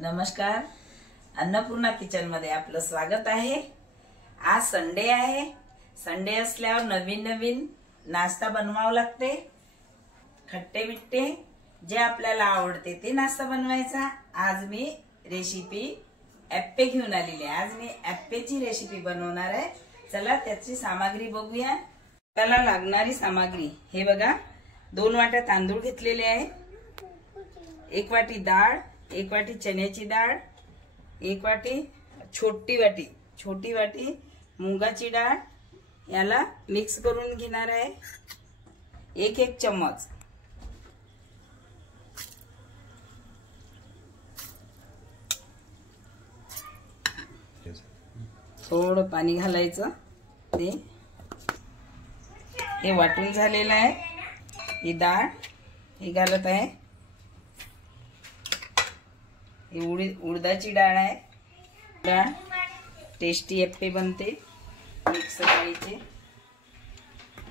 नमस्कार, अन्नपूर्णा किचन मध्ये आपलं स्वागत आहे। आज संडे आहे। संडे असल्यावर नवीन नवीन नाश्ता बनवावा लागते। खट्टे मिठ्ठे जे आपल्याला आवडते ते नाश्ता बनवायचा। आज मी रेसिपी ॲप्पे घेऊन आलेली आहे। आज मी ॲप्पेची रेसिपी बनवणार आहे। चला त्याची सामग्री बघूया। त्याला लागणारी सामग्री हे बघा, 2 वाट्या तांदूळ घेतलेले आहे, 1 वाटी डाळ, 1 वाटी चण्याची डाळ, 1 वाटी छोटी वाटी मुगाची डाळ, याला मिक्स करून घेणार आहे। 1 चम्मच थोडं पाणी घालायचं। हे वाटून झालेलं आहे। ही डाळ हे घालत आहे। उडदाची डाळ आहे। डाळ टेस्टी ॲप्पे बनते। मिक्स करायचे।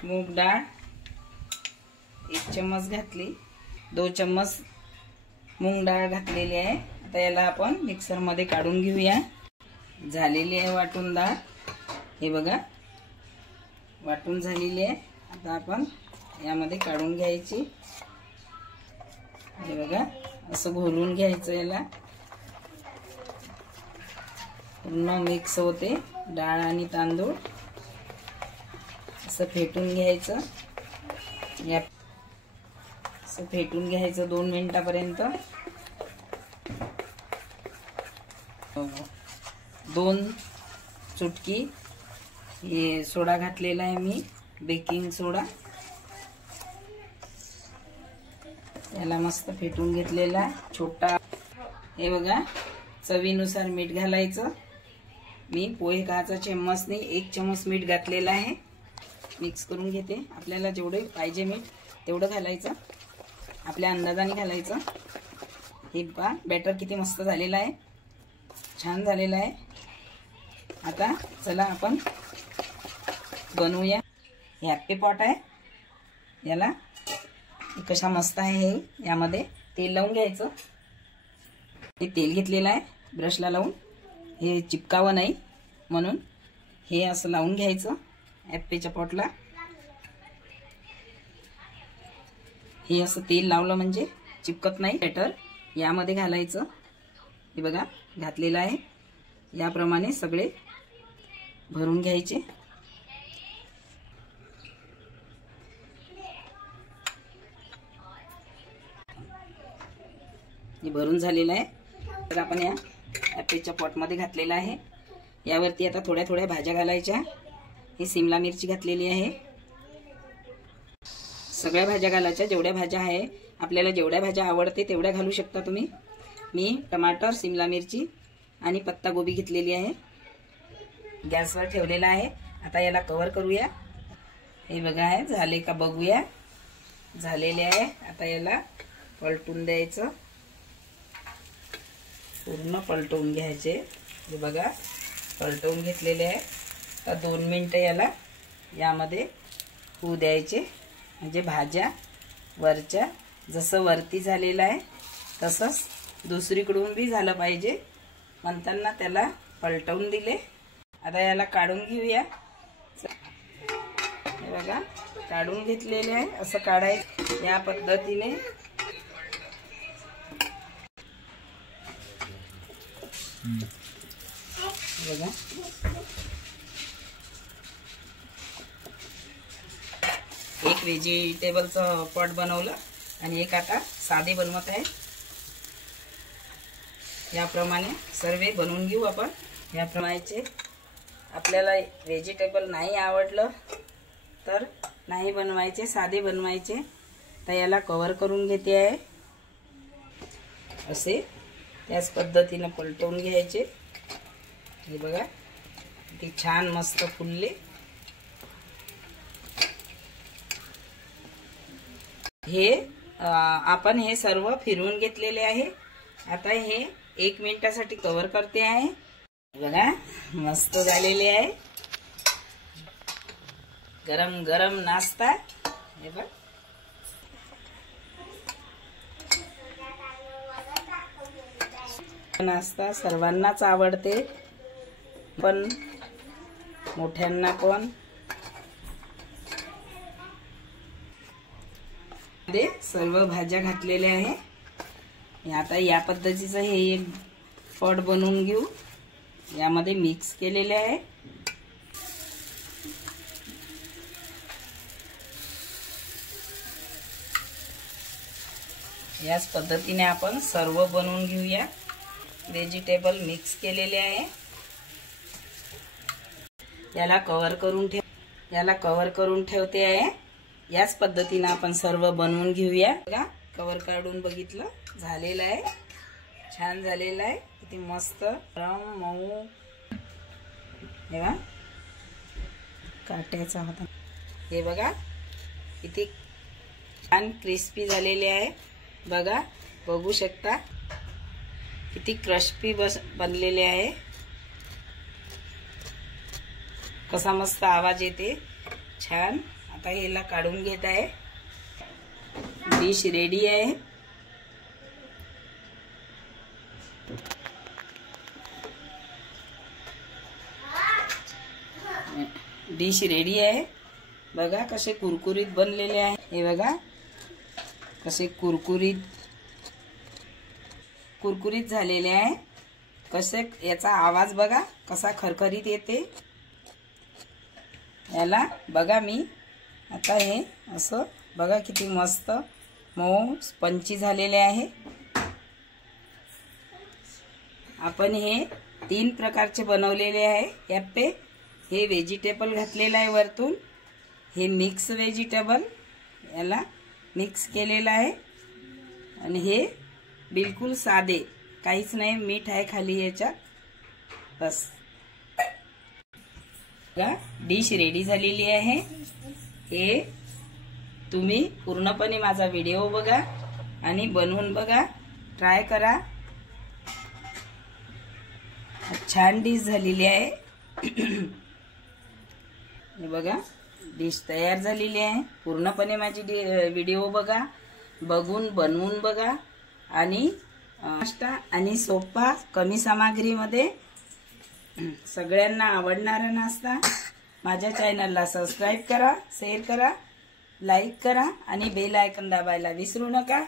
मूग डाळ 1 चम्मच घातली, 2 चम्मच मूग डाळ घातलेली आहे। आता याला आपण मिक्सर मध्ये काढून घेऊया। झालेली आहे वाटून डाळ, हे बघा वाटून झालेली आहे। आता आपण यामध्ये काढून घ्यायची। हे बघा असं घोलून घ्यायचं। याला पूर्ण मिक्स होते डाळ आणि तांदूळ। असं फेटून घ्यायचं। या असं फेटून घ्यायचं 2 मिनिटापर्यंत। 2 चुटकी हे सोडा घातलेला आहे मी, बेकिंग सोडा। याला मस्त फेटून घेतलेला छोटा। हे बघा चवीनुसार मीठ घालायचं। मी पोहे खायचा चम्मचने 1 चम्मच मीठ घातलेला आहे। मिक्स करून घेते। आपल्याला जेवढे पाहिजे मीठ तेवढं घालायचं, आपल्या अंदाजाने घालायचं। हे पहा बॅटर किती मस्त झालेलं आहे, छान झालेलं आहे। आता चला आपण बनवूया। हे ॲप्पे पॉट आहे, याला कशा मस्त आहे। हे यामध्ये तेल लावून घ्यायचं। हे तेल घेतलेलं आहे ब्रशला लावून, हे चिपकावं नाही म्हणून हे असं लावून घ्यायचं ॲप्पेच्या पॉटला। हे असं तेल लावलं म्हणजे चिपकत नाही। बॅटर यामध्ये घालायचं। हे बघा घातलेलं आहे। याप्रमाणे सगळे भरून घ्यायचे। हे भरून झालेलं आहे। तर आपण या ॲप्पेच्या पॉटमध्ये घातलेलं आहे। यावरती आता थोड्या थोड्या भाज्या घालायच्या। ही सिमला मिरची घातलेली आहे। सगळ्या भाज्या घालायच्या, जेवढ्या भाज्या आहे आपल्याला जेवढ्या भाज्या आवडते तेवढ्या घालू शकता तुम्ही। मी टमाटर, सिमला मिरची आणि पत्ता गोबी घेतलेली आहे। गॅसवर ठेवलेला आहे। आता याला कव्हर करूया। हे बघा आहे झाले का बघूया। झालेले आहे। आता याला पलटून द्यायचं, पूर्ण पलटवून घ्यायचे। हे बघा पलटवून घेतलेले आहे। आता 2 मिनिटं याला यामध्ये होऊ द्यायचे, म्हणजे भाज्या वरच्या जसं वरती झालेलं आहे तसंच दुसरीकडून बी झालं पाहिजे म्हणताना त्याला पलटवून दिले। आता याला काढून घेऊया। हे बघा काढून घेतलेले आहे। असं काढायचं या पद्धतीने। बघा एक व्हेजिटेबलचं पॉट बनवलं आणि एक आता साधे बनवत आहे। याप्रमाणे सर्व बनवून घेऊ आपण। याप्रमाणे आपल्याला व्हेजिटेबल नाही आवडलं तर नाही बनवायचे, साधे बनवायचे। तर याला कव्हर करून घेते आहे। असे त्याच पद्धतीने पलटवून घ्यायचे। हे बघा किती छान मस्त फुलले। हे आपण हे सर्व फिरवून घेतलेले आहे। आता हे 1 मिनिटासाठी कव्हर करते आहे। बघा मस्त झालेले आहे गरम गरम नाश्ता। हे बघ नाश्ता सर्वांनाच आवडते, पण मोठ्यांना पण. सर्व भाज्या घातलेल्या आहे. आता या पद्धतीचं हे एक पॉट बनवून घेऊ. यामध्ये मिक्स केलेले आहे. याच पद्धतीने आपण सर्व बनवून घेऊया. व्हेजिटेबल मिक्स केलेले आहे. याला कव्हर करून ठेवते आहे. याच पद्धतीने आपण सर्व बनवून घेऊया. बघा, कव्हर काढून बघितलं, झालेलं आहे. छान झालेलं आहे. किती मस्त नरम मऊ. हे बघा, काट्याचा होता. हे बघा किती छान क्रिस्पी झालेले आहे. बघा, बघू शकता किती क्रिस्पी बनलेले आहे. कसा मस्त आवाज येते, छान. आता याला काढून घेत आहे. डिश रेडी आहे. डिश रेडी आहे. बघा कसे कुरकुरीत बनलेले आहे. हे बघा कसे कुरकुरीत झालेले आहे. कसे याचा आवाज बघा कसा खरखरीत येते. याला बघा, मी आता हे असं बघा किती मस्त मऊ स्पंची झालेले आहे. आपण हे 3 प्रकारचे बनवलेले आहे. यापे हे व्हेजिटेबल घातलेलं आहे वरतून. हे मिक्स व्हेजिटेबल याला मिक्स केलेलं आहे. आणि हे बिलकुल साधे, काहीच नाही, मीठ आहे खाली याच्यात बस. डिश रेडी झालेली आहे. हे तुम्ही पूर्णपणे माझा व्हिडिओ बघा आणि बनवून बघा, ट्राय करा. छान डिश झालेली आहे. हे बघा, डिश तयार झालेली आहे. पूर्णपणे माझी व्हिडिओ बघा, बघून बनवून बघा. आणि नाश्ता आणि सोपा, कमी सामग्रीमध्ये सगळ्यांना आवडणारा नाश्ता. माझ्या चॅनलला सबस्क्राईब करा, शेअर करा, लाईक करा आणि बेल आयकॉन दाबायला विसरू नका.